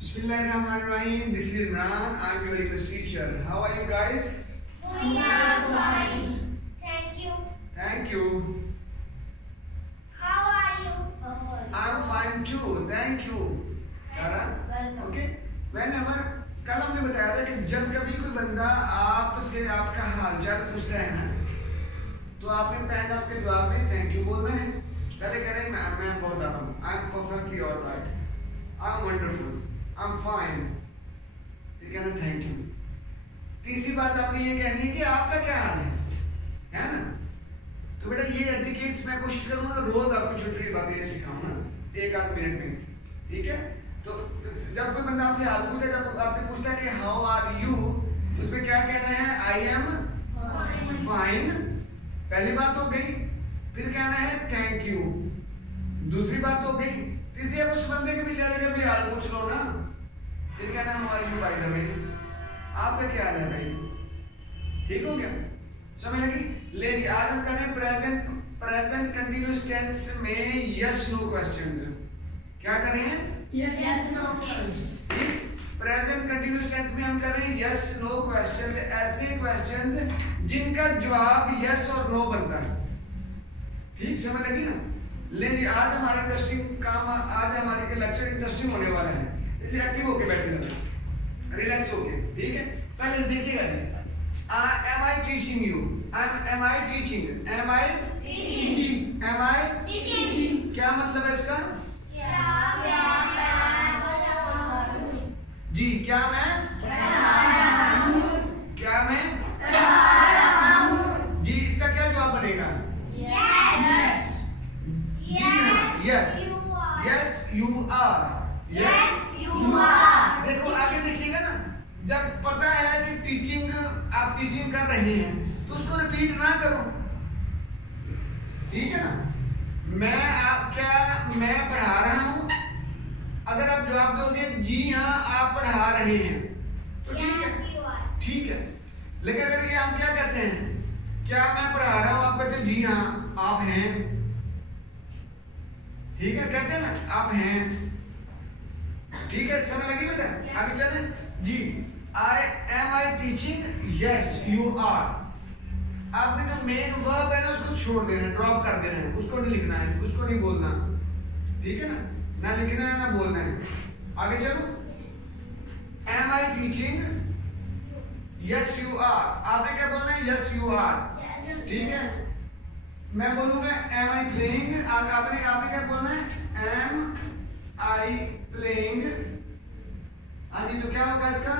Bismillahirrahmanirrahim. This is Imran. I'm your English teacher. How are you guys? We are fine. Thank you. Thank you. How are you? I'm fine too. Thank you. Sarah? Okay. Whenever कल हमने बताया था कि जब कभी कोई बंदा आपसे आपका हालचाल पूछता है ना, तो आपने पहला उसके जवाब में थैंक यू बोलना है। पहले कह रहे हैं मैं बहुत आराम हूँ, I am perfectly alright, I am wonderful, I am fine, ये कहना थैंक यू। तीसरी बात आपने ये कहनी है कि आपका क्या हाल है ना। तो बेटा ये एडिकेट्स मैं कोशिश करूंगा रोज आपको छोटी छोटी बातें ये सिखाऊं ना, एक आध मिनट में, ठीक है। तो जब कोई बंदा आपसे हाल पूछे, जब आपसे पूछता है कि हाउ आर यू, उसमें क्या कहना है, आई एम फाइन, पहली बात हो गई। फिर कहना है थैंक यू, दूसरी बात हो गई। तीसरी अब उस बंदे के बेचारे का भी हाल पूछ लो ना, फिर कहना how are you by the way, आपका क्या हाल है भाई, ठीक हो गया, समझ लगी। ले आज हम करें प्रेजेंट कंटिन्यूअस टेंस में यस नो क्वेश्चन। क्या करें? Yes no question. Present continuous tense में हम करें यस नो क्वेश्चन, ऐसे क्वेश्चन जिनका जवाब यस और नो बनता है, ठीक समझ लगी ना। लेकिन आज हमारा इंटरेस्टिंग काम, आज हमारे लेक्चर इंटरेस्टिंग होने वाला है, इसलिए एक्टिव होके बैठे जाना, रिलैक्स होके, ठीक है। पहले देखिएगा, am I teaching you? Am I teaching? Am I teaching? Am I teaching? क्या मतलब है इसका? जी क्या मैं पढ़ा रहा हूँ। क्या मैं पढ़ा रहा हूँ। जी इसका क्या जवाब बनेगा? Yes. जी हाँ, yes. Yes you are. Yes you are. देखो आगे देखिएगा ना, जब पता है कि टीचिंग आप टीचिंग कर रहे हैं तो उसको रिपीट ना करो, ठीक है ना। मैं पढ़ा रहा हूं, अगर आप जवाब दोगे जी हाँ आप पढ़ा रहे हैं तो ठीक है। लेकिन अगर ये हम क्या कहते हैं, क्या मैं पढ़ा रहा हूं, आप कहते हैं जी हाँ आप हैं, ठीक है, कहते हैं ना आप हैं, ठीक है, समझ लगी बेटा। आगे चले जी। Am I teaching? Yes you are। आपने जो मेन वर्ब है ना उसको छोड़ देना है, ड्रॉप कर देना है, उसको नहीं लिखना है, उसको नहीं बोलना, ठीक है ना, ना लिखना है ना बोलना है। आगे चलो। Am I teaching? Yes you are। आपने क्या बोलना है? Yes you are, ठीक है। मैं बोलूंगा Am I playing? आपने क्या बोलना है? Am I playing? हाँ जी, तो क्या होगा इसका?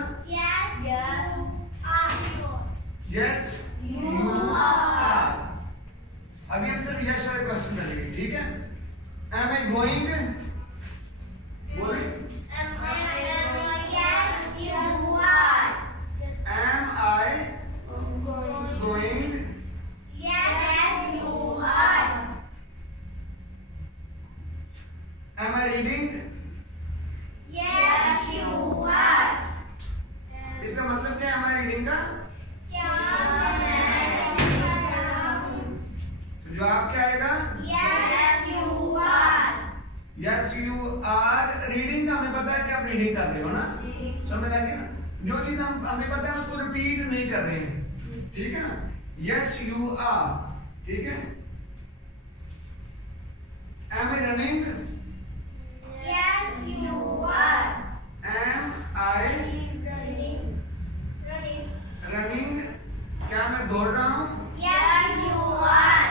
Yes you are। अभी हम सिर्फ यस वाले क्वेश्चन करेंगे, ठीक है। Am I going? बोले। Yes you are। Am I going? Yes you are। Am I reading? Yes you are। इसका मतलब क्या है am I reading का? क्या मैं पढ़ रहा हूँ? तो जवाब क्या आएगा? Yes you are। Yes you are। Reading का हमें पता है कि आप रीडिंग कर रहे हो ना, समझ लगे ना। जो चीज हमें पता है उसको रिपीट नहीं कर रहे हैं, ठीक है ना। Yes you are, ठीक है। Am I running? Yes you are। Am I running? क्या मैं दौड़ रहा हूँ? Yes you are।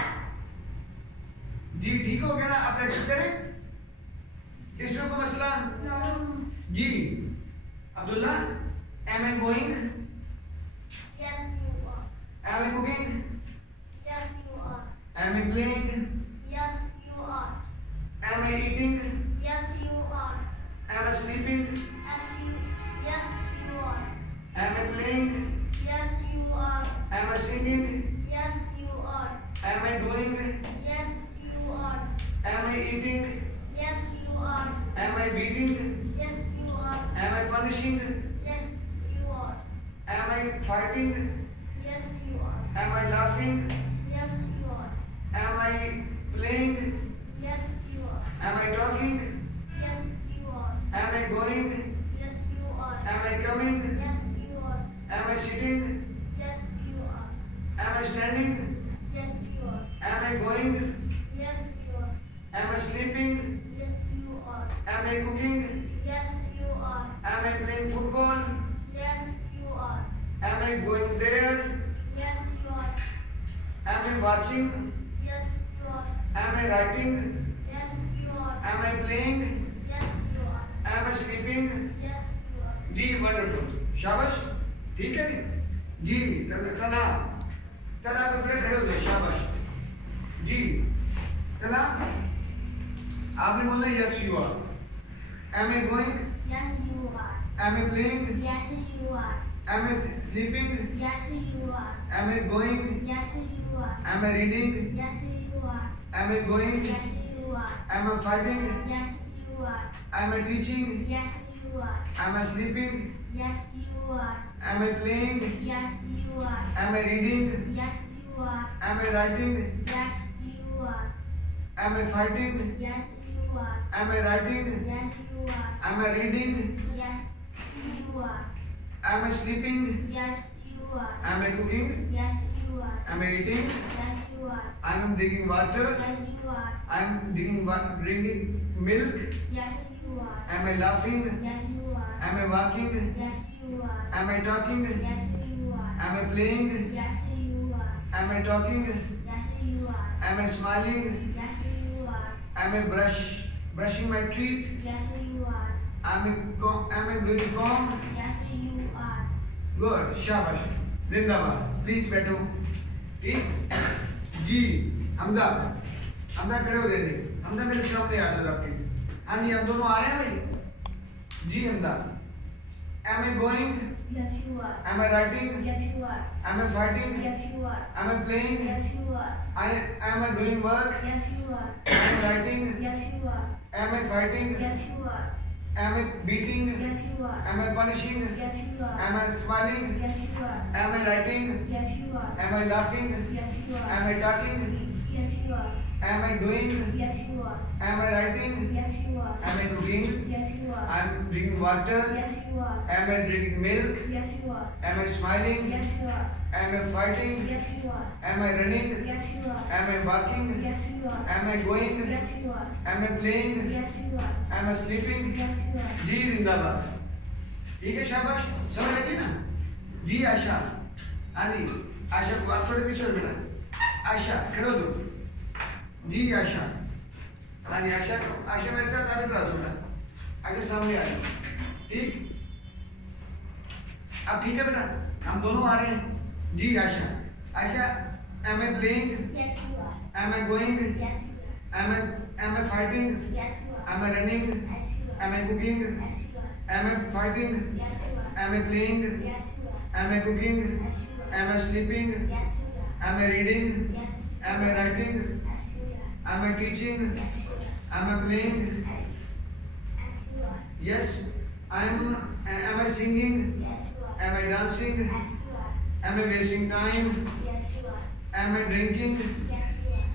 जी ठीक हो गया ना। आप प्रैक्टिस करें, किसमें को मसला? जी Abdullah. Am I going? Yes you are। Am I cooking? Yes you are। Am I playing? Yes you are। Am I eating? Yes you are। Am I sleeping? Yes you are। Am I playing? Yes you are। Am I singing? Yes you are। Am I doing? Yes you are। Am I eating? Yes you are। Am I beating? Yes you are। Am I punishing? Yes you are। Am I fighting? Yes you are। Am I laughing? Yes you are। Am I playing? Yes you are। Am I talking? Yes you are। Am I going? Yes coming? Yes, you are. Am I sitting? Yes, you are. Am I standing? Yes, you are. Am I going? Yes, you are. Am I sleeping? Yes, you are. Am I cooking? Yes, you are. Am I playing football? Yes, you are. Am I going there? Yes, you are. Am I watching? Yes, you are. Am I writing? Yes, you are. Am I playing? Yes, you are. Am I sleeping? Yes, you are. जी wonderful शाबाश ठीक है जी तला तला पे पूरे खड़े हो जाओ शाबाश जी तला आपने बोलना yes you are am I going Yes, you are. Am I playing Yes, you are. Am I sleeping Yes, you are. Am I going Yes, you are. Am I reading Yes, you are. Am I going Yes, you are. Am I fighting Yes, you are. Am I teaching Yes, you are. Am I sleeping Yes, you are. Am I playing Yes, you are. Am I reading Yes, you are. Am I writing Yes, you are. Am I fighting Yes, you are. Am I writing Yes, you are. Am I reading Yes, you are. Am I sleeping? Yes, you are. Am I cooking? Yes, you are. Am I eating? Yes, you are. I am drinking water. Yes, you are. I am drinking milk. Yes, you are. Am I laughing? Yes, you are. Am I walking? Yes, you are. Am I talking? Yes, you are. Am I playing? Yes, you are. Am I talking? Yes, you are. Am I smiling? Yes, you are. Am I brushing my teeth? Yes, you are. Am I doing comb? Yes, you are. Good. Shabash. Zindabad. Please बैठो. ठीक? जी. हमदा खड़े हो गए थे. हमदा मेरे सामने आ जाओ please. हाँ जी हम दोनों आ रहे हैं भाई. जी हमदा. Am I going? Yes, you are. Am I writing? Yes, you are. Am I fighting? Yes, you are. Am I playing? Yes, you are. Am I doing work? Yes, you are. Am I writing? Yes, you are. Am I fighting? Yes, you are. Am I beating? Yes, you are. Am I punishing? Yes, you are. Am I smiling? Yes, you are. Am I writing? Yes, you are. Am I laughing? Yes, you are. Am I talking? Yes, you are. Am I doing? Yes, you are. Am I writing? Yes, you are. Am I cooking? Yes, you are. Am I drinking water? Yes, you are. Am I drinking milk? Yes, you are. Am I smiling? Yes, you are. Am I fighting? Yes, you are. Am I running? Yes, you are. Am I walking? Yes, you are. Am I going? Yes, you are. Am I playing? Yes, you are. Am I sleeping? Yes, you are. जी जिंदाबाद. ठीक है शाबाश. समझ लगी ना? जी आशा. आनी आशा को आप थोड़े पीछे हो बेटा. आशा खड़े हो दो. जी आशा. आनी आशा मेरे साथ आगे तो आ दो बेटा. आगे सामने आ जाओ. ठीक. अब ठीक है बेटा. हम दोनों आ रहे हैं. जी आशा. आशा am I playing? Yes, you are. Am I going? Yes, you are. Am I fighting? Yes, you are. Am I running? Yes, you are. Am I cooking? Yes, you are. Am I fighting? Yes, you are. Am I playing? Yes, you are. Am I cooking? Yes, you are. Am I sleeping? Yes, you are. Am I reading? Yes, you are. Am I writing? Yes, you are. Am I teaching? Yes, you are. Am I playing? Yes, yes, you are. Yes. Am I singing? Yes, you are. Am I dancing? Yes, you are. Am I wasting time? Yes, you are. Am I drinking? Yes, you are.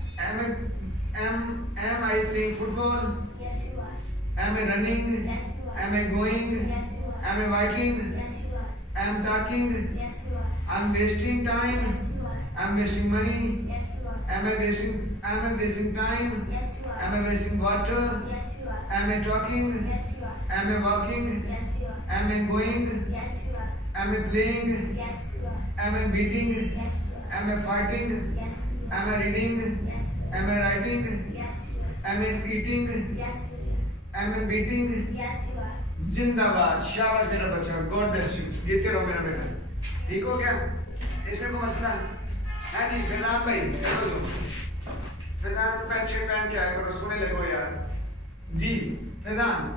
Am I playing football? Yes, you are. Am I running? Yes, you are. Am I going? Yes, you are. Am I writing? Yes, you are. Am I talking? Yes, you are. I'm wasting time. Yes, you are. I'm wasting money. Yes, you are. Am I wasting time? Yes, you are. Am I wasting water? Yes, you are. Am I talking? Yes, you are. Am I walking? Yes, you are. Am I going? Yes, you are. Am I playing? Yes, you are. Am I beating? Yes, you are. Am I fighting? Yes, you are. Am I reading? Yes, you are. Am I writing? Yes, you are. Am I eating? Yes, you are. Am I beating? Yes, you are. जिंदाबाद. शाबाश मेरा बच्चा. God bless you. जीते रहो मेरा बेटा. ठीक हो गया? इसमें कोई मसला है नहीं? फैजान भाई करो तुम. फैजान पैंट शर्ट पहन के आया करो. सुने लगो यार. जी Faizan.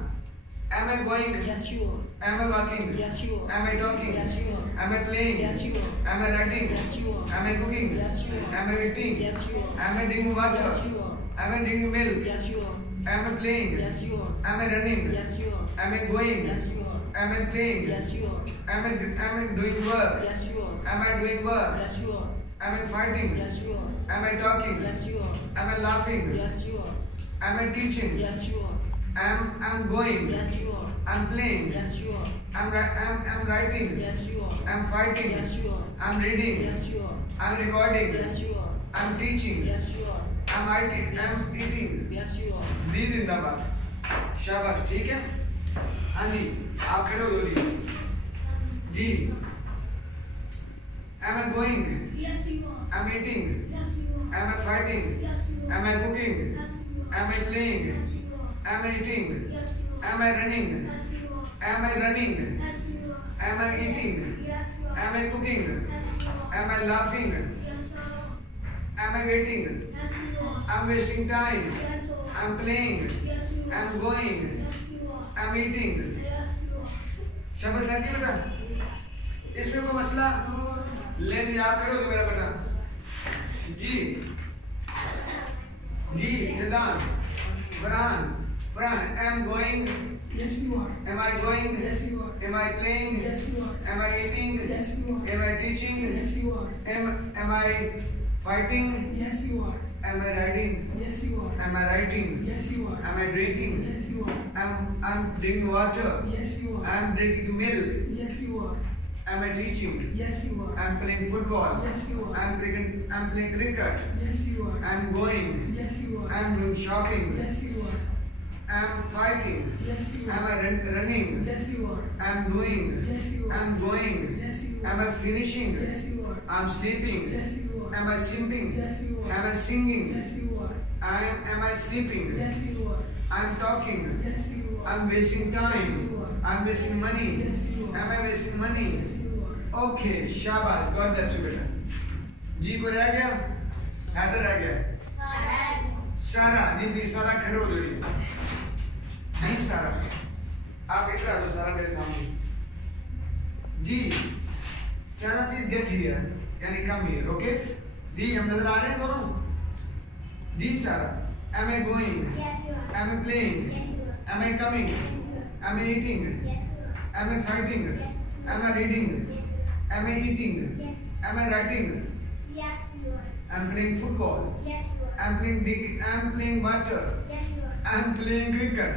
Am I going? Yes, you are. Am I walking? Yes, you are. Am I talking? Yes, you are. Am I playing? Yes, you are. Am I writing? Yes, you are. Am I cooking? Yes, you are. Am I eating? Yes, you are. Am I drinking water? Yes, you are. Am I drinking milk? Yes, you are. Am I playing? Yes, you are. Am I running? Yes, you are. Am I going? Yes, you are. Am I playing? Yes, you are. Am I doing work? Yes, you are. Am I doing work? Yes, you are. Am I fighting? Yes, you are. Am I talking? Yes, you are. Am I laughing? Yes, you are. Am I teaching? Yes, you are. I'm going? Yes, you are. I'm playing. Yes, you are. I'm writing. Yes, you are. I'm fighting. Yes, you are. I'm reading. Yes, you are. I'm recording. Yes, you are. I'm teaching. Yes, you are. I'm eating. Yes, you are. भी जिंदाबाद। शाबाश, ठीक है? हाँ जी, आप खड़े हो जी। जी। Am I going? Yes, you are. I'm eating. Yes, you are. Am I fighting? Yes, you are. Am I cooking? Yes, you are. Am I playing? Yes, you are. Am I eating? Yes, you are. Am I running? Yes, you are. Am I running? Yes, you are. Am I eating? Yes, you are. Am I cooking? Yes, you are. Am I laughing? Yes, you are. Am I waiting? Yes, you are. I'm wasting time. Yes, you are. I'm playing. Yes, you are. I'm going. Yes, you are. I'm eating. Yes, you are. शब्द लगी बेटा? इसमें कोई मसला? ले नहीं, आप खड़े हो मेरा बेटा। जी जी निदान Farhan am going. Yes, you are. Am I going? Yes, you are. Am I playing? Yes, you are. Am I eating? Yes, you are. Am I teaching? Yes, you are. Am I fighting? Yes, you are. Am I riding? Yes, you are. Am I writing? Yes, you are. Am I drinking? Yes, you are. I'm drinking water. Yes, you are. I'm drinking milk. Yes, you are. Am I teaching? Yes, you are. I'm playing football. Yes, you are. I'm playing cricket. Yes, you are. I'm going. Yes, you are. I'm doing shopping. Yes, you are. I'm fighting. Yes, you Am are. I running? Yes, you are. I'm doing. Yes, you are. I'm going. Yes, you are. Am I finishing? Yes, you are. I'm sleeping. Yes, you are. Am I simping? Yes, you are. Am I singing? Yes, you are. Am I sleeping? Yes, you are. I'm talking. Yes, you are. I'm wasting time. Yes, you are. I'm wasting money. Yes, you are. Am I wasting money? Yes, you are. Okay, शाबाश, God bless you बेटा। जी को रह गया? हैदर रह गया? सारा, जी please सारा खड़े हो जाइए। जी सारा, आप इधर आ जाओ सारा मेरे सामने। जी, सारा प्लीज गेट हियर, यानी कम हियर, ओके? जी हम नजर आ रहे हैं दोनों? जी सारा, am I going? Yes, you are. Am I playing? Yes, you are. Am I coming? Yes, you are. Am I eating? Yes, you are. Am I fighting? Yes, you are. Am I reading? Yes, you are. Am I eating? Yes. Am I writing? Yes, you are. I'm playing football. Yes, you are. I'm playing water. Yes, you are. I'm playing cricket.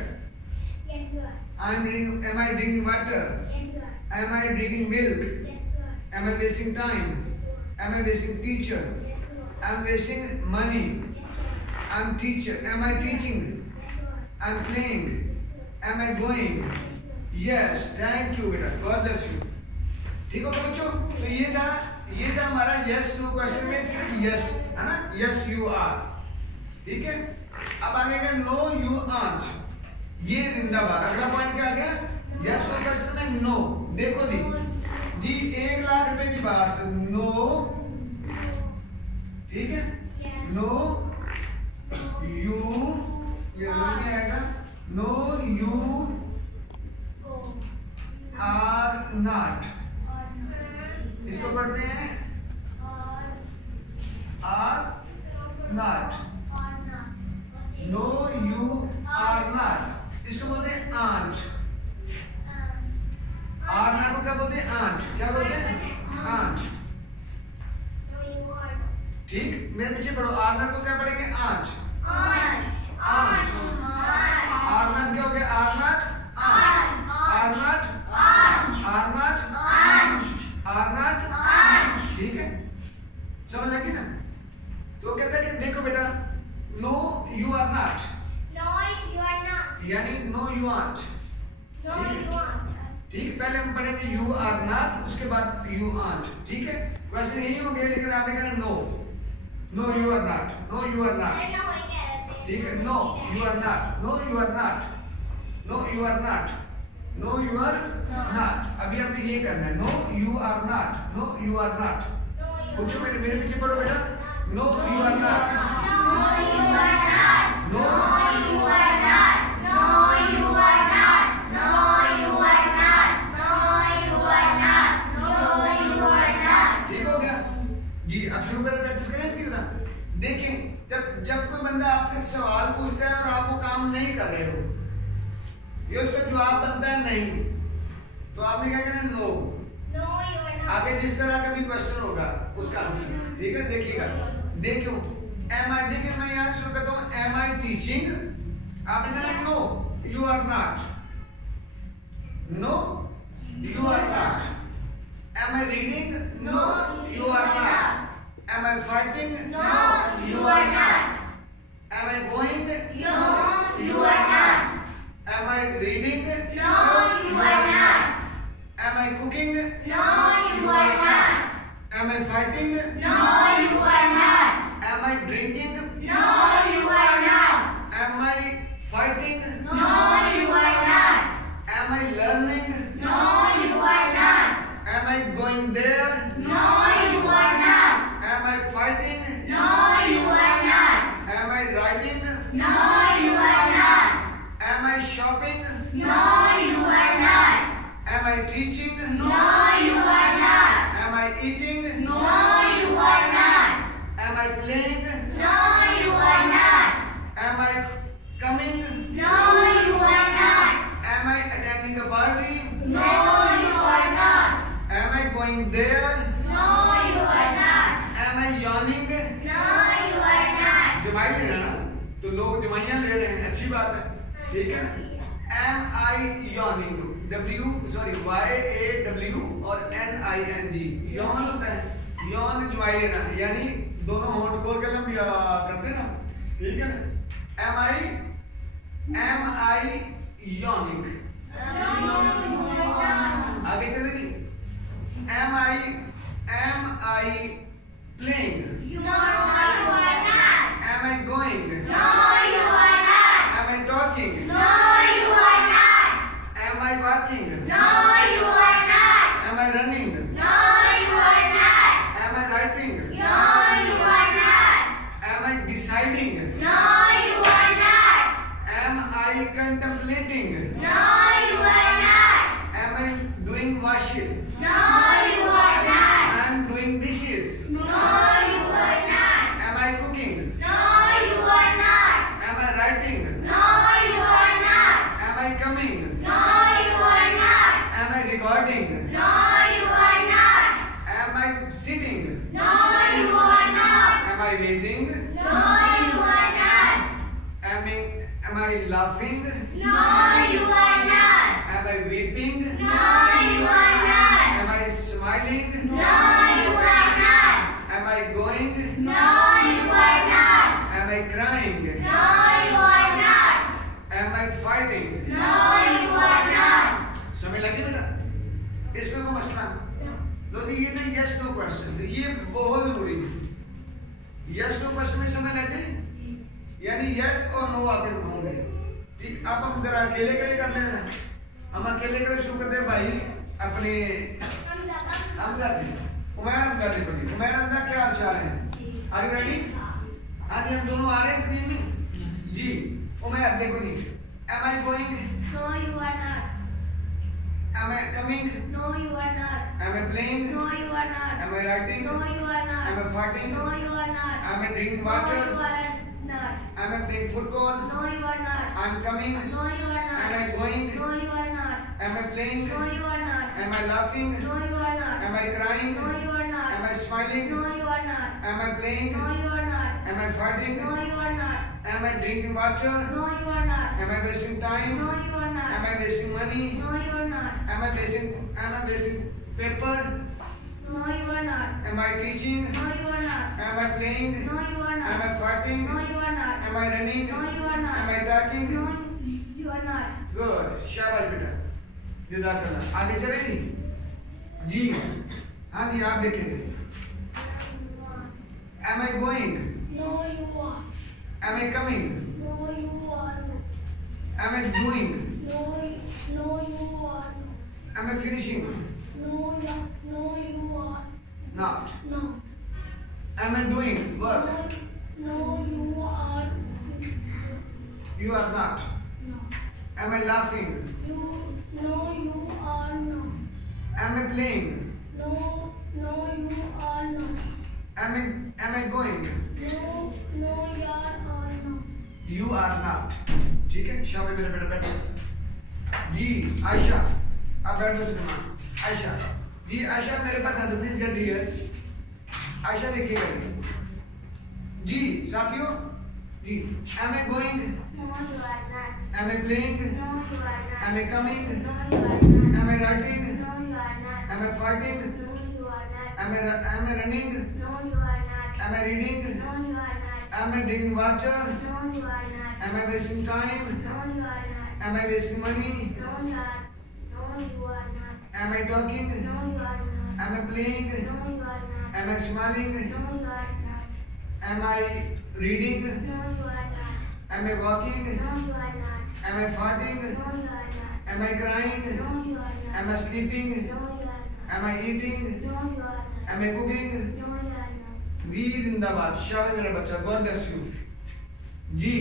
Yes, you are. Am I drinking water? Yes, you are. Am I drinking milk? Yes, you are. Am I wasting time? Yes, you are. Am I wasting teacher? Yes, you are. I'm wasting money. Yes, you are. I'm teacher. Am I teaching? Yes, you are. I'm playing. Yes, you are. Am I going? Yes, you are. Yes, thank you बेटा, God bless you. ठीक हो बच्चों? तो ये था हमारा yes no question में सिर्फ yes है ना? Yes you are. ठीक है? अब आगे का no you aren't. ये जिंदाबाद। अगला पॉइंट क्या आ गया? Yes no क्वेश्चन में no. देखो जी 1,00,000 रुपए की बात no, ठीक है? No you, ये समझ में आएगा? No you are not. इसको पढ़ते हैं are not. No you are not. इसको बोलते हैं aren't. are not को क्या बोलते हैं? aren't. क्या बोलते हैं? aren't. ठीक, मेरे पीछे पढ़ो। are not को क्या पढ़ेंगे? aren't. aren't. are not क्या हो गया? are not aren't. are not are not are not ठीक है, समझ लगी ना? तो कहते हैं कि देखो बेटा no you are not, यानी no you aren't। ठीक, पहले हम पढ़ेंगे you are not, उसके बाद you aren't। ठीक है, वैसे यही हो गया, लेकिन आपने कहना no you are not, no you are not। ठीक है, no you are not, no you are not, no you are not, no you are not। अभी आपने ये करना है no you are not, no you are not। पूछो मेरे पीछे पढ़ो बेटा। no you are not, no you are not, no you are not, no you are not, no you are not, no you are not, no you are not। ठीक हो गया जी। अब शुरू करें, प्रैक्टिस करें इसकी तरह। देखिए जब कोई बंदा आपसे सवाल पूछता है और आप वो काम नहीं कर रहे हो, ये उसका जवाब बनता है नहीं, तो आपने क्या कहना? नो। आगे जिस तरह का भी क्वेश्चन होगा उसका आंसर, ठीक है? देखिएगा, देखियो एम आई, देखिए मैं यहाँ शुरू करता हूँ एम आई टीचिंग, आपने कहना no you are not. No, you are not. Am I reading? No, you are not. Am I fighting? No, you are not. Am I going? No, you are not. Am I reading? No, you are not. Am I cooking? No, you are not. Am I fighting? No, you are not. Am I drinking? No, you are not. Am I fighting? No, you are not. Am I learning? No, you are not. Am I going there? No, you are not. Am I fighting? No, you are not. Am I writing? No, you are not. Am I shopping? No, you are not. Am I teaching? No, you are not. Am I eating? No, you are not. Am I playing? No, you are not. Am I coming? No, you are not. Am I attending a party? No, you are not. Am I going there? No, you are not. Am I yawning? No, you are not. जमाई ले रहे हैं ना, तो लोग जमाइयाँ ले रहे हैं, अच्छी बात है, ठीक है ना? Am I yawning? Y-A-W और N-I-N-G यौन होता है, यौन जमाई लेना, यानी दोनों होंठ खोल के हम करते हैं ना, ठीक है ना? Am I yawning? आगे चलेगी. Am I playing? No, you are not. Am I going? No, you are not. Am I talking? No, you are not. Am I walking? No, you are not. Am I running? No, you are not. Am I writing? No, you are not. Am I deciding? No, you are not. Am I contemplating? No, you are not. Am I doing washing? No, you are not. I am doing dishes. No, you are not. Am I cooking? No, you are not. Am I writing? No, you are not. Am I coming? No, you are not. Am I recording? No, you are not. Am I sitting? No, you are not. Am I raising? No, you are not. Am I laughing? No, you are not. Am I weeping? No, you are not. Am I smiling? No, you are not. Am I going? No, you are not. Am I crying? No, you are not. Am I fighting? No, you are not. समझ लगी बेटा? इसमें कोई मसला? लो ये ना yes no question, ये बहुत जरूरी है. Yes no question में समझ लगी? यानी yes और no आपके होंगे. ठीक, अब हम जरा अकेले कर लेना. हम अकेले कर शुरू करते हैं भाई अपने हमजा थे. उमैर हमजा थे पढ़ी. उमैर हमजा क्या हाल चाल है? Are you ready? हाँ जी हम दोनों आ रहे हैं स्क्रीन में. जी उमैर देखो जी. Am I going? No, you are not. Am I coming? No, you are not. Am I playing? No, you are not. Am I writing? No, you are not. Am I farting? No, you are not. Am I drinking No, water? you are not. Am I playing football? No, you are not. I'm coming. No, you are not. Am I going? No, you are not. Am I playing? No, you are not. Am I laughing? No, you are not. Am I crying? No, you are not. Am I smiling? No, you are not. Am I playing? No, you are not. Am I farting? No, you are not. Am I drinking water? No, you are not. Am I wasting time? No, you are not. Am I wasting money? No, you are not. Am I wasting paper? No, you are not. Am I teaching? No, you are not. Am I playing? No, you are Am not. I farting? No, you are not. Am I running? No, you are not. Am I talking? No, you are not. Good. शाबाश बेटा. जज़ाकल्लाह. आगे चलेंगी? जी. हाँ जी आप देखेंगे. Am I going? No, you are. Am I coming? No, you are not. Am I doing? No, you are not. Am I finishing? No, you are Not. no. Am I doing work? No, you are You are not. no. Am I laughing? You are not. Am I playing? No, you are not. Am I going? No, you are not. You are not. ठीक है शाबाश मेरे बेटा बैठो. जी आयशा आप बैठो cinema. Ayesha जी आयशा मेरे पास हदुद्दीन कर दी है. आयशा देखिएगा जी साथियों जी. Am I going? No, you are not. Am I playing? No, you are not. Am I coming? No, you are not. writing? No, you are not. Am I fighting? No, you are not. Am I running? No, you are not. Am I reading? No, you are not. Am I drinking water? No, you are not. Am I wasting time? No, you are not. Am I wasting money? No, you are. No, you are not. Am I talking? No, you are not. Am I playing? No, you are not. Am I smiling? No, you are not. Am I reading? No, you are not. Am I walking? No, you are not. Am I farting? No, you are not. Am I crying? No, you are not. Am I sleeping? No, you are not. Am I eating? No, you are not. Am I cooking? No, you are not. वीर जिंदाबाद शाबाश मेरा बच्चा God bless you जी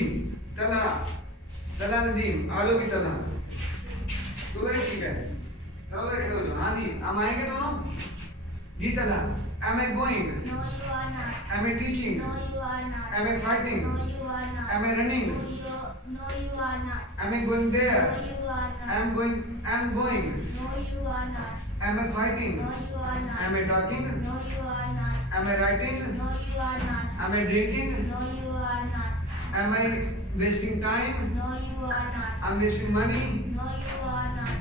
तला तला नदीम आलू की तला तो ठीक है चलो खड़े हो जाओ हाँ जी हम आएंगे दोनों जी तला am I going No, you are not. am I teaching No, you are not. am I fighting No, you are not. am I running No, you are not. am I going there No, you are not. am going No, you are not. am I fighting No, you are not. am I talking No, you are not. am I writing No, you are not. am I drinking No, you are not. am I wasting time No, you are not. I'm wasting money No, you are not.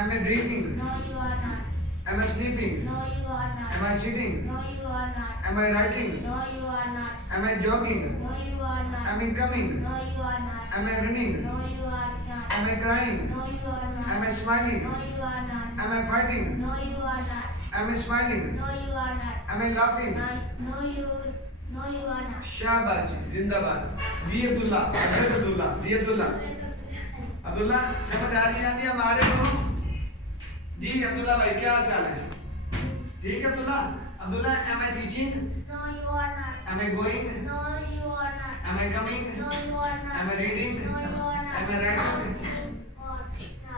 am I drinking No, you are not. am I sleeping No, you are not. am I sitting No, you are not. am I writing No, you are not. am I jogging No, you are not. am I coming No, you are not. am I running No, you are not. am I crying No, you are not. am I smiling No, you are not. am I fighting No, you are not. am I smiling No, you are not. am I laughing No, you are not. शाबाश जिंदाबाद जी अब्दुल्ला जी अब्दुल्ला अब्दुल्ला समझ आ रही है हमारे दोनों जी अब्दुल्ला भाई क्या हाल चाल है ठीक है Abdullah Abdullah am I teaching No, you are not. am I going No, you are not. am I coming No, you are not. am I reading No, you are not. am I writing No,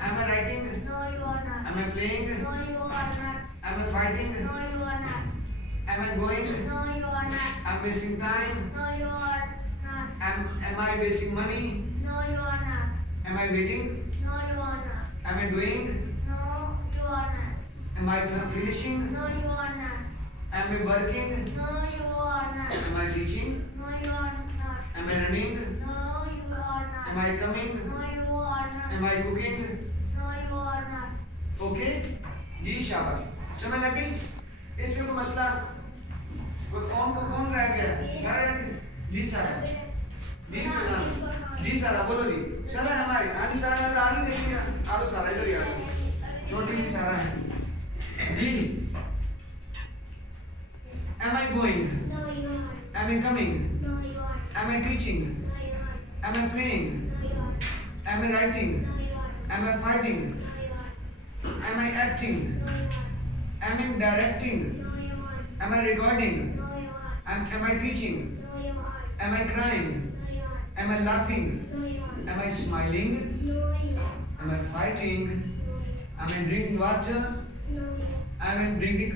am I writing no, you are not. am I playing No, you are not. am I fighting No, you are not. am I going No, you are not. I'm wasting time No, you are not. am I wasting money No, you are not. am I waiting No, you are not. am I doing No, you are not. am I finishing No, you are not. am I working No, you are not. am I teaching No, you are not. am I running No, you are not. am I coming No, you are not. am I cooking No, you are not. okay जी शाबाश समझ लग गई इसमें कोई मसला कोई कौन रह गया सारा जी सारा जी सारा जी सारा बोलो जी सारा हमारे आनी सारा आनी देखिए आलो सारा इधर ही आ छोटी जी सारा है जी am I going No, you are. am I coming No, you are. am I teaching No, you are. am I playing No, you are. am I writing No, you are. am I fighting No, you are. am I acting No, you are. am I directing No, you are. am I recording No, you are. am I teaching No, you are. am I crying No, you are. am I laughing No, you are. am I smiling No, you are. am I fighting No, you am I drinking water are. No, you are. am I drinking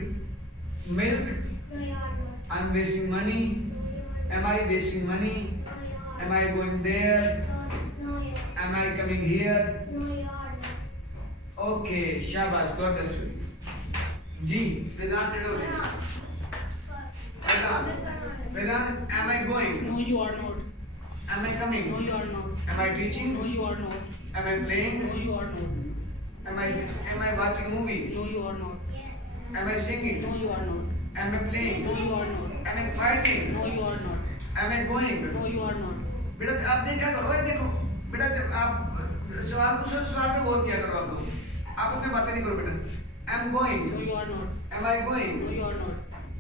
milk No, you are not. I'm wasting money No, you are. am I wasting money No, you are. am I going there No, you are. am I coming here No, you are not. okay शाबाश God bless you जी वेदांत खड़े हो जाइए वेदांत am I going No, you are not. am I coming No, you are not. am I teaching No, you are not. am I playing No, you are not. am I watching movie No, you are not. am I singing No, you are not. am I playing No, you are not. am I fighting No, you are not. am I going No, you are not. बेटा आप देखा करो ये देखो बेटा जब आप सवाल पूछो सवाल पे गौर किया करो आप लोग आप अपने बातें नहीं करो बेटा am going No, you are not. am I going No, you are not.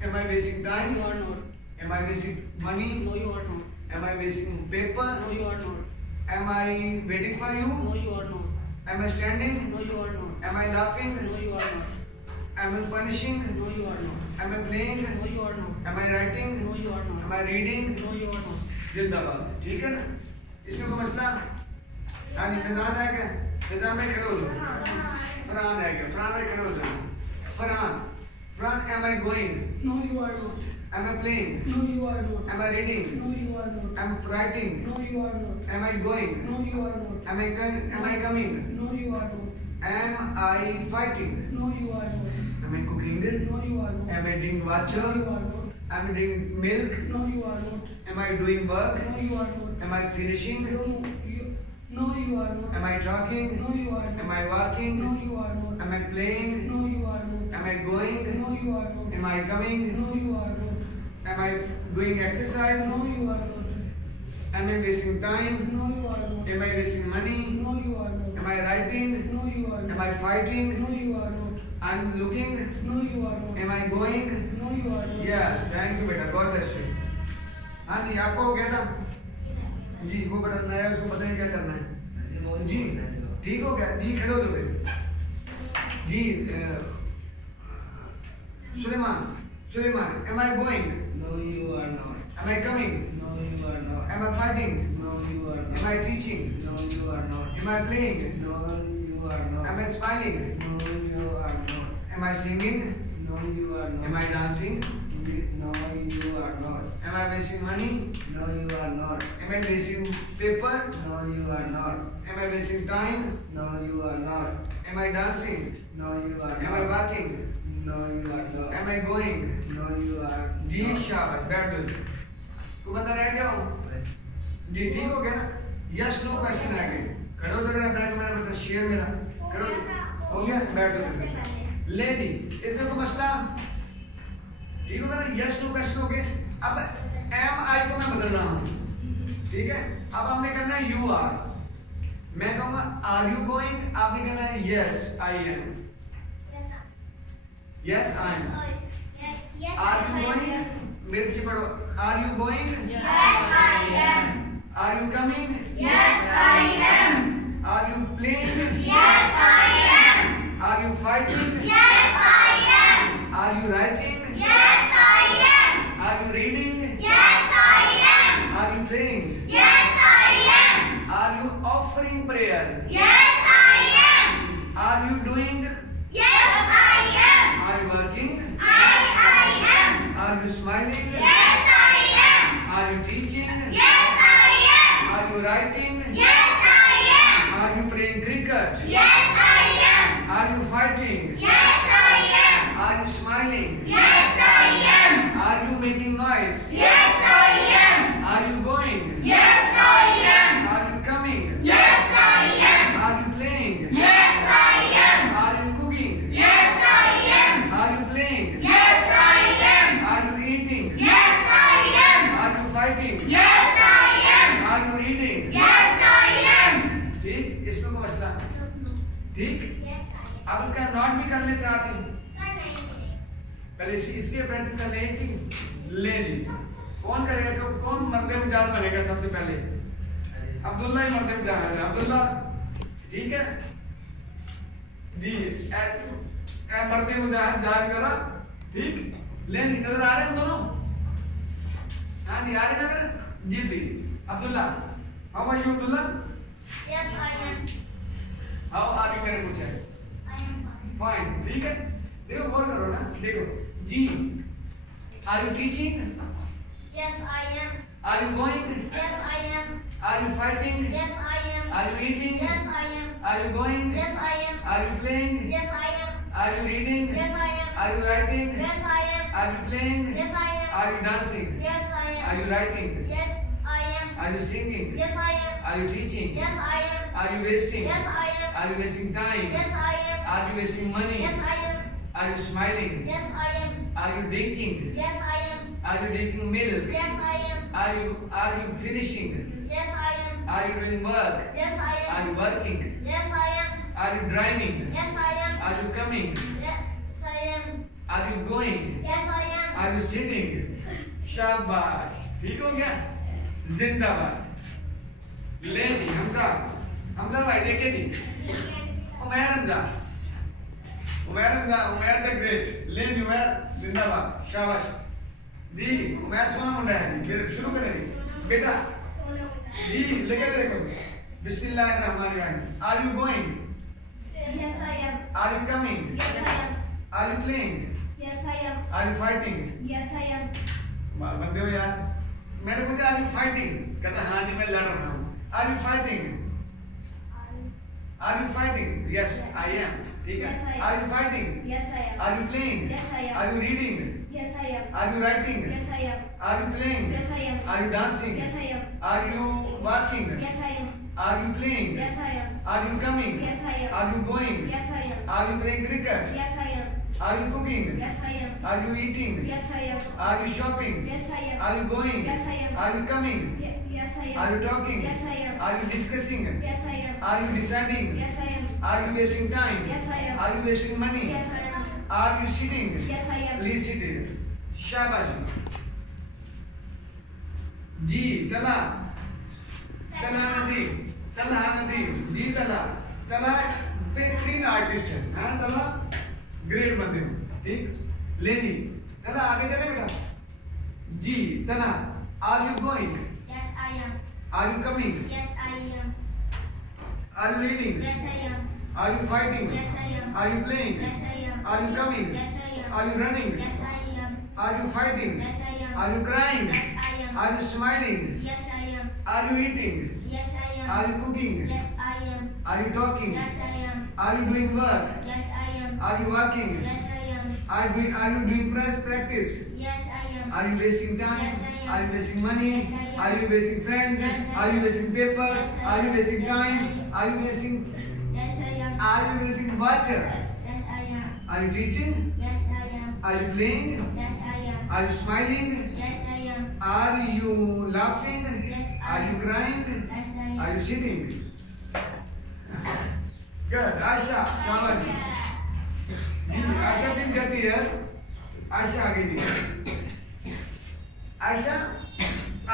am I wasting No, time you are not. am I wasting money No, you are not. am I wasting paper No, you are not. am I waiting for you No, you are not. am I standing No, you are not. am I laughing No, you are not. am I punishing No, you are not. am I playing No, you are not. am I writing No, you are not. am I reading No, you are not. जिंदाबाद ठीक है ना इसमें कोई मसला हाँ जी फरहान है क्या फरहान में खड़े हो जाओ फरहान है क्या फरहान में खड़े हो जाओ Farhan am I going No, you are not. am I playing No, you are not. am I reading No, you are not. am I writing No, you are not. am I going No, you are not. am I coming No, you are not. am I fighting No, you are not. am I cooking No, you are not. am I drinking No, water you are not. am I drinking milk No, you are not. am I doing work No, you are not. am I finishing No, No, you are not. Am I talking? No, you are not. Am I walking? No, you are not. Am I playing? No, you are not. Am I going? No, you are not. Am I coming? No, you are not. Am I doing exercise? No, you are not. Am I wasting time? No, you are not. Am I wasting money? No, you are not. Am I writing? No, you are Am not. I fighting? No, you are not. I'm looking? No, you are not. Am I going? No, you are not. Yes, thank you बेटा, God bless you. हाँ जी, आपको हो गया था? जी, वो बड़ा नया, उसको पता नहीं क्या करना है। जी, ठीक हो गया? जी, खड़े हो जाओ बेटा। जी, Suleman, am I going? No, you are not. Am I coming? No, you are not. Am I fighting? No, you are not. Am I teaching? No, you are not. Am I playing? No, you are not. Am I smiling? No, you are not. Am I singing? No, you are not. Am I dancing? No, you are not. Am I wasting money? No, you are not. Am I wasting paper? No, you are not. Am I wasting time? No, you are not. Am I dancing? No, you are Am I not. walking? No, you are not. Am I going? No, you are ji not. शाबाश, बैठ जाओ। कोई बंदा रह गया हो? जी ठीक हो गया ना? यस नो क्वेश्चन रह गए। खड़े हो जाओ, बैठ मेरा मतलब शेयर मेरा। खड़े हो गया? बैठ जाओ। ले दी। इसमें कोई मसला? ठीक हो गया ना? यस नो क्वेश्चन हो गए। अब एम आई को मैं बदल रहा हूँ। ठीक है? अब हमने करना है यू आर। मैं कहूँगा आर यू गोइंग? आपने कहना है yes I am. Yes I am. Yes, Are you I going? am. मेरे पीछे पढ़ो। Are you going? Yes, I am. Are you coming? Yes, I am. Are you playing? Yes, I am. Are you fighting? Yes, I am. Are you writing? Yes, I am. Are you reading? Yes, I am. Are you praying? Yes, I am. Are you offering prayer? Yes, I am. Are you doing? Yes, I am. Are you working? Yes, I am. Are you smiling? Yes, I am. Are you teaching? Yes, I am. Are you writing? Yes, I am. Are you playing cricket? Yes, I am. Are you fighting? Yes, I am. Are you smiling? Yes, I am. Are you making noise? Yes, I am. Are you going? Yes, I am. Are you coming? Yes, I am. Are you playing? Yes, I am. Are you cooking? Yes, I am. Are you playing? Yes, I am. Are you eating? Yes, I am. Are you fighting? Yes, I am. Are you reading? Yes, I am. ठीक, इसमें कोई मसला? ठीक? Yes, I am. आप इसका not भी कर ले चाहते हैं? कर लेंगे। पहले इसके प्रैक्टिस कर लें कि ले ली। कौन करेगा? कौन मर्दे मुजाहिद बनेगा सबसे पहले? अब्दुल्ला ही मर्दे मुजाहिद है। अब्दुल्ला, ठीक है? जी, मर्दे मुजाहिद जाहिर करा, ठीक? ले ली, नजर आ रहे हैं दोनों? हाँ नहीं आ रहे नजर? जी भी। Abdullah, how are you Abdullah? Yes, I am. How are you मेरे पूछे? I am fine. Fine, ठीक है? देखो गौर करो ना, देखो जी। Are you teaching? Yes, I am. Are you going? Yes, I am. Are you fighting? Yes, I am. Are you eating? Yes, I am. Are you going? Yes, I am. Are you playing? Yes, I am. Are you reading? Yes, I am. Are you writing? Yes, I am. Are you playing? Yes, I am. Are you dancing? Yes, I am. Are you writing? Yes, I am. Are you singing? Yes, I am. Are you teaching? Yes, I am. Are you wasting? Yes, I am. Are you wasting time? Yes, I am. Are you wasting money? Yes, I am. Are you smiling? Yes, I am. Are you drinking? Yes, I am. Are you drinking milk? Yes, I am. Are you finishing? Yes, I am. Are you doing work? Yes, I Are am. you working? Yes, I am. Are you driving? Yes, I am. Are you coming? Yes, I am. Are you going? Yes, I am. Are you sitting? शाबाश, ठीक हो गया? जिंदाबाद। ले दी हमजा भाई देखे दी। Umair the great. ले दी उमैर, जिंदाबाद, शाबाश। दी उमैर सोना मुंडा है दी। फिर शुरू करें बेटा। जी लेकर देखो। बिस्मिल्लाहिर्रहमानिर्रहीम। Are you going? Yes, I am. Are you coming? Yes, I am. Are you playing? Yes, I am. Are you fighting? Yes, I am. माल बंदे हो यार। मैंने पूछा Are you fighting? कहता हाँ जी मैं लड़ रहा हूँ। Are you fighting? Are you fighting? Yes, I am. ठीक है? Yes, I am. Are you fighting? Yes, I am. Are you playing? Yes, I am. Are you reading? Yes, I am. Are you writing? Yes, I am. Are you playing? Yes, I am. Are you dancing? Yes, I am. Are you walking? Yes, I am. Are you playing? Yes, I am. Are you coming? Yes, I am. Are you going? Yes, I am. Are you playing cricket? Yes, I am. Are you cooking? Yes, I am. Are you eating? Yes, I am. Are you shopping? Yes, I am. Are you going? Yes, I am. Are you coming? Yes, I am. Are you talking? Yes, I am. Are you discussing? Yes, I am. Are you deciding? Yes, I am. Are you wasting time? Yes, I am. Are you wasting money? Yes, I am. Are you sitting? Yes, I am. Please sit here. शाबाश जी तला तला नदी तला नदी जी तला तला पे 3 artist हैं हाँ तला ग्रेड बंदे हो ठीक लेनी तला आगे चले बेटा जी तला are you going Yes, I am. Are you coming Yes, I am. Are you reading Yes, I am. Are you fighting Yes, I am. Are you playing Yes, I am. Are you coming Yes, I am. Are you running Yes, I am. Are you fighting Yes, I am. Are you crying Yes, I am. Are you smiling Yes, I am. Are you eating Yes, I am. Are you cooking? Yes, I am. Are you talking? Yes, I am. Are you doing work? Yes, I am. Are you working? Yes, I am. Are you doing practice? Yes, I am. Are you wasting time? Yes, I am. Are you wasting money? Yes, I am. Are you wasting friends? Yes, I Are you am. wasting paper? Yes, I Are you am. wasting Yes, time? I am. Are you wasting? Yes, I am. Are you wasting water? Yes, I am. Are you teaching? Yes, I am. Are you playing? Yes, I am. Are you smiling? Yes, I am. Are you laughing? Yes, I Are you am. crying? Yes, I am. Are you sitting? Good. Asha, शाबाश जी आशा please करती है आशा आगे ji Asha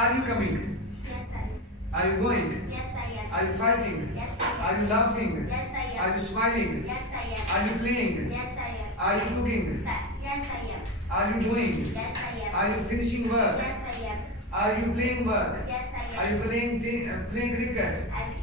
are you coming Yes, I am. Are you going Yes, I am. Are you fighting Yes, I am. Are you laughing Yes, I am. Are you smiling Yes, I am. Are you playing Yes, I am. Are you cooking Yes, I am. Are you doing Yes, I am. Are you finishing work Yes, I am. Are you playing work Yes, I am. Are you playing cricket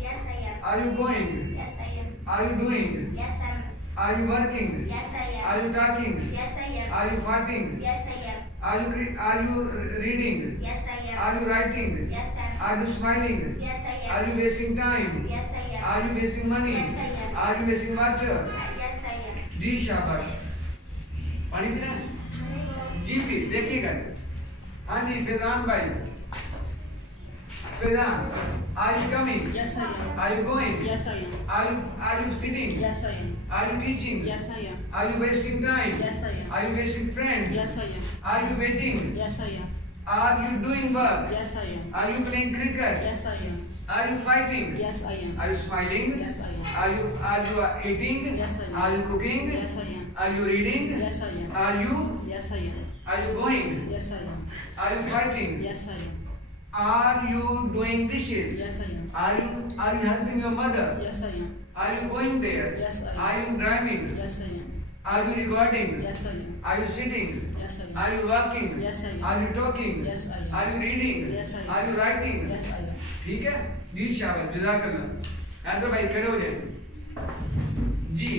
Yes, I am. Are you going Yes, I am. Are you doing Yes, I am. Are you working Yes, I am. Are you talking Yes, I am. Are you fighting Yes, I am. Are you reading? Yes, I am. Are you writing? Yes, I am. Are you smiling? Yes, I am. Are you wasting time? Yes, I am. Are you wasting money? Yes, I am. Are you wasting water? Yes, I am. जी शाबाश पानी पीना है? G P देखिएगा हाँ जी फैजान भाई Faizan are you coming? Yes, I am. Are you going? Yes, I am. Are you sitting? Yes, I am. Are you teaching? Yes, I am. Are you wasting time? Yes, I am. Are you wasting friends? Yes, I am. Are you waiting? Yes, I am. Are you doing work? Yes, I am. Are you playing cricket? Yes, I am. Are you fighting? Yes, I am. Are you smiling? Yes, I am. Are you eating? Yes, I am. Are you cooking? Yes, I am. Are you reading? Yes, I am. Are you Yes, I am. going? Yes, I am. Are you fighting? Yes, I am. Are you doing dishes? Yes, I am. Are you helping your mother? Yes, I am. Are you going there? Yes, I am. Are you driving? Yes, I am. Are you recording? Yes, I am. Are you sitting? Yes, I am. Are you working? Yes, I am. Are you talking? Yes, I am. Are you reading? Yes, I am. Are you writing? Yes, I am. ठीक है जी शाबाश जज़ाकल्लाह ऐसे भाई खड़े हो जाए जी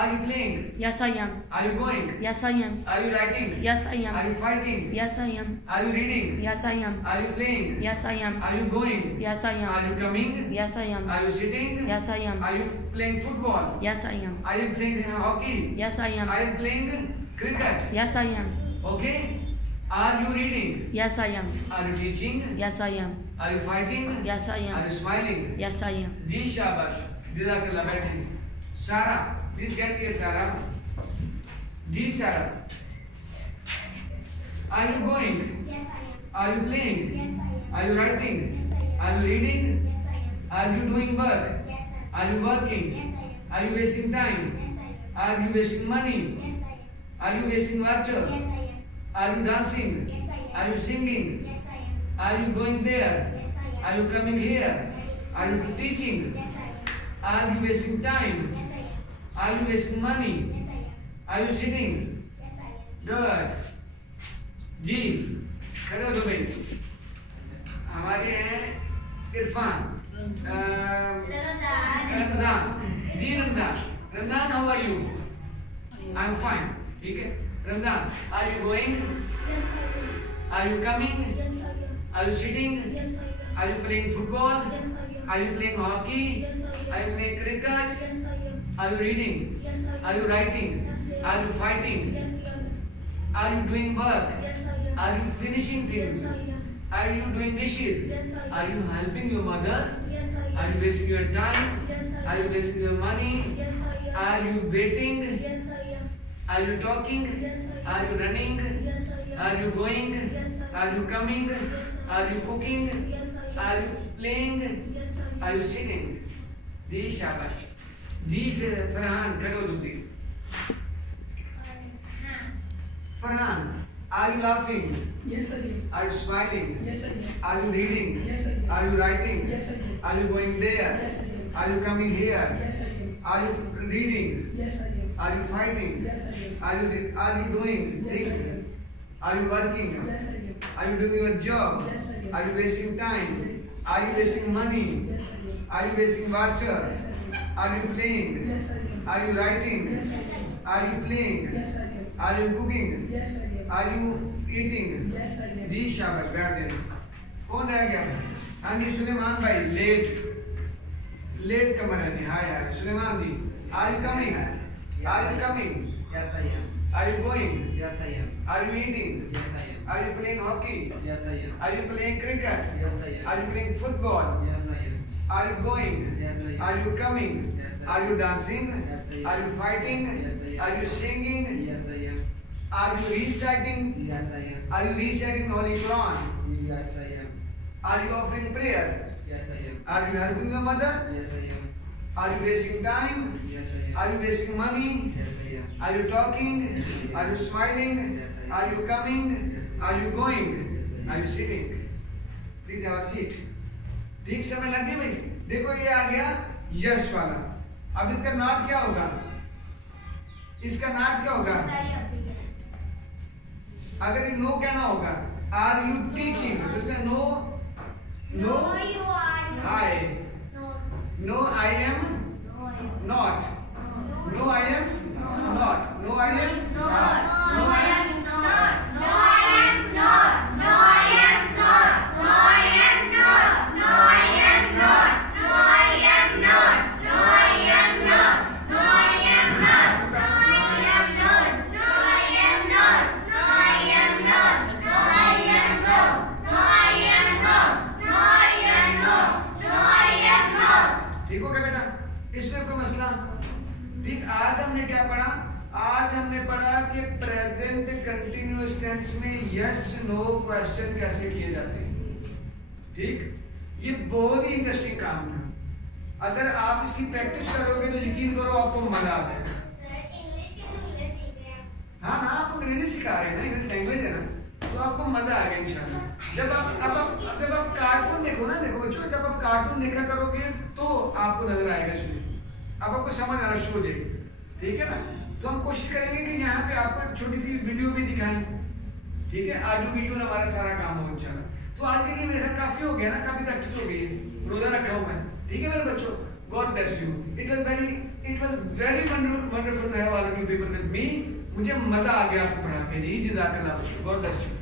Are you playing? Yes, I am. Are you going? Yes, I am. Are you writing? Yes, I am. Are you fighting? Yes, I am. Are you reading? Yes, I am. Are you playing? Yes, I am. Are you going? Yes, I Are am. you coming? Yes, I am. Are you sitting? Yes, I am. Are you playing football? Yes, I am. Are you playing hockey? Yes, I am. Are you playing cricket? Yes, I am. Okay. Are you reading? Yes, I am. Are you teaching? Yes, I am. Are you fighting? Yes, I Are am. you smiling? Yes, I am. जी शाबाश जज़ाकल्लाह बैठिए सारा please कहती है सारा जी सारा Are you going? Yes, I am. Are you playing? Yes, I am. Are you writing? Yes, I am. Are you reading? Yes, I am. Are you doing work? Yes, I am. Are you working? Yes, I am. Are you wasting time? Yes, I am. Are you wasting money? Yes, I am. Are you wasting water? Yes, I am. Are you dancing? Yes, I am. Are you singing? Yes, I am. Are you going there? Yes, I am. Are you coming here? Are you teaching? Yes, I am. Are you wasting time? Yes, I am. Are you wasting money? Yes, I am. Are you sitting? Yes, I am. Good. जी खड़े हो दो भाई हमारे हैं Irfan Ramzan ji Ramzan how are you I am fine ठीक है Ramzan are you going Yes, I am. Are you coming Yes, I am. Are you sitting Yes, I am. Are you playing football Yes, I am. Are you playing hockey Yes, I am. Are you playing cricket Yes, I am. Are you reading Yes, I am. Are you writing Yes, I am. Are you fighting Yes, I am. Are you doing work Yes, I am. Are you finishing Yes, things I am. Are you doing dishes? Yes, I am. Are you helping your mother? Yes, I am. Are you wasting your time? Yes, I am. Are you wasting your money? Yes, I am. Are you waiting? Yes, I am. Are you talking? Yes, I am. Are you running? Yes, I am. Are you going? Yes, I am. Are you coming? Yes, I am. Are you cooking? Yes, I am. Are you playing? Yes, I am. Are you sitting? Di shabash. Di Farhan, खड़े हो जल्दी. Farhan, are you laughing? Yes, I am. Are you smiling? Yes, I am. Are you reading? Yes, I am. Are you writing? Yes, I am. Are you going there? Yes, I am. Are you coming here? Yes, I am. Are you reading? Yes, I am. Are you fighting? Yes, I am. Are you doing Yes, I things? am. Are you working? Yes, I am. Are you doing your job? Yes, I am. Are you wasting time? Are you wasting money? Yes, I am. Are you wasting water? Yes, I am. Are you playing? Yes, I am. Are you writing? Yes, I am. Are you playing? Yes, I am. Are you cooking? Yes, I am. Are you eating? Yes, I am. जी शाबाश बैठ गए. कौन रह गया? हाँ जी सुलेमान भाई late कमर है जी. हाय हाय सुलेमान जी. Are you coming? Are you coming? Yes, I am. Are you going? Yes, I am. Are you eating? Yes, I am. Are you playing hockey? Yes, I am. Are you playing cricket? Yes, I am. Are you playing football? Yes, I am. Are you going? Yes, I am. Are you coming? Yes, I am. Are you dancing? Yes, I am. Are you fighting? Yes, I am. Are you singing? Yes, I am. Are you reciting? Yes, I am. Are you reciting the Holy Quran? Yes, I am. Are you offering prayer? Yes, I am. Are you helping your mother? Yes, I am. Are you wasting time? Yes, I am. Are you wasting money? Yes, I am. Are you talking? Yes, I am. Are you smiling? Yes, I am. Are you coming? Yes, I am. Are you going? Yes, I am. Are you sitting? Please have a seat. ठीक समय लग गई भाई. देखो ये आ गया yes वाला. अब इसका नाट क्या होगा? इसका नाट क्या होगा? अगर ये नो कहना होगा आर यू टीचिंग तो इसका no No, you are not. I No. No I am not no I am not no I am No, I am not. No, I am not. No, I am not. No, I am not. No, I am not. No, I am not. No, I am not. No, I am not. No, I am not. No, I am not. No, I am not. No, I am not. No, I am not. No, I am not. No, I am not. ठीक हो गया बेटा. इसमें कोई मसला? ठीक. आज हमने क्या पढ़ा? आज हमने पढ़ा कि प्रेजेंट कंटिन्यूअस टेंस में यस नो क्वेश्चन कैसे किए जाते हैं. ठीक. ये बहुत ही इंटरेस्टिंग काम था. अगर आप इसकी प्रैक्टिस करोगे तो यकीन करो आपको मजा आ जाएगा. सर इंग्लिश के तो इंग्लिश सीख रहे हैं. हाँ ना आपको अंग्रेजी सिखा रहे हैं ना. इंग्लिश लैंग्वेज है ना तो आपको मजा आएगा इंशाल्लाह. जब आप कार्टून देखो ना. देखो बच्चों जब आप कार्टून देखा करोगे तो आपको नजर आएगा इसमें. अब आपको समझ आना शुरू हो जाएगी. ठीक है ना. तो हम कोशिश करेंगे कि यहाँ पे आपको छोटी सी वीडियो भी दिखाएं. ठीक है. ऑडियो वीडियो में हमारा सारा काम हो इंशाल्लाह. तो आज के लिए मेरे ख्याल काफी हो गया ना. काफी प्रैक्टिस हो गई है. रोजा रखा हूँ मैं. ठीक है मेरे बच्चों. God bless you. It was very wonderful to have all of you people with me. मुझे मजा आ गया आपको पढ़ा के. जी जज़ाकल्लाह. God bless you.